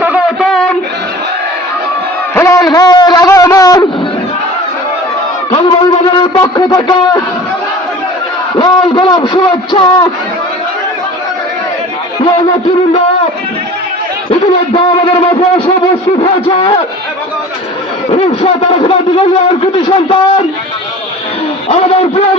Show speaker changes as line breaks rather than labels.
স্বাগতম হেলাল ভাইয়ের আগমন কালীবাড়ি বাজারের পক্ষ থেকে লাল গোলাপ শুভেচ্ছা নেতৃবৃন্দ ইতিমধ্যে আমাদের মাঝে এসে উপস্থিত উনিশশো তেরো সালের দিকে কৃতি সন্তান। আমাদের প্রিয়